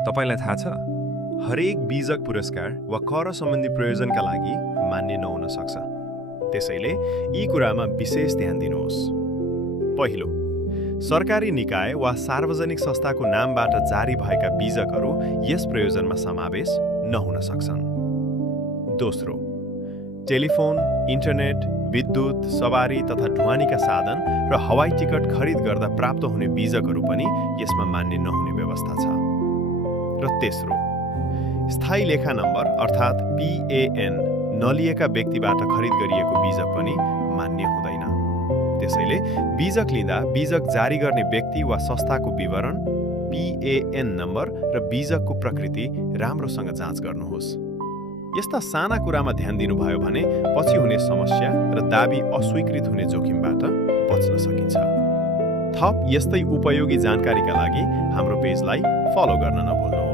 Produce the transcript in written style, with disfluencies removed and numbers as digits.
तपाईलाई थाहा छ, हरेक बीजक पुरस्कार वा कर सम्बन्धी प्रयोजनका लागि मान्य नहुन सक्छ। त्यसैले यी कुरामा विशेष ध्यान दिनुहोस्। पहिलो, सरकारी निकाय वा सार्वजनिक संस्थाको नामबाट जारी भएका बीजकहरू यस प्रयोजनमा समावेश नहुन सक्छन्। दोस्रो, टेलिफोन, इन्टरनेट, विद्युत, सवारी तथा ढुवानीका साधन र हवाई टिकट खरिद गर्दा प्राप्त हुने बीजकहरू पनि यसमा मान्य नहुने व्यवस्था छ। र तेस्रो, स्थायी लेखा नम्बर अर्थात् PAN नलिएका व्यक्तिबाट खरिद गरिएको बीजक पनि मान्य हुँदैन। त्यसैले बीजक लिँदा बीजक जारी गर्ने व्यक्ति वा संस्थाको विवरण, PAN नम्बर र बीजकको प्रकृति राम्रोसँग जाँच गर्नुहोस्। यस्ता साना कुरामा ध्यान दिनुभयो भने पछि हुने समस्या र दाबी अस्वीकृत हुने जोखिमबाट बच्न सकिन्छ। थप यस्तै उपयोगी जानकारीका लागि हाम्रो पेजलाई फलो गर्न नभुल्नुहोस्।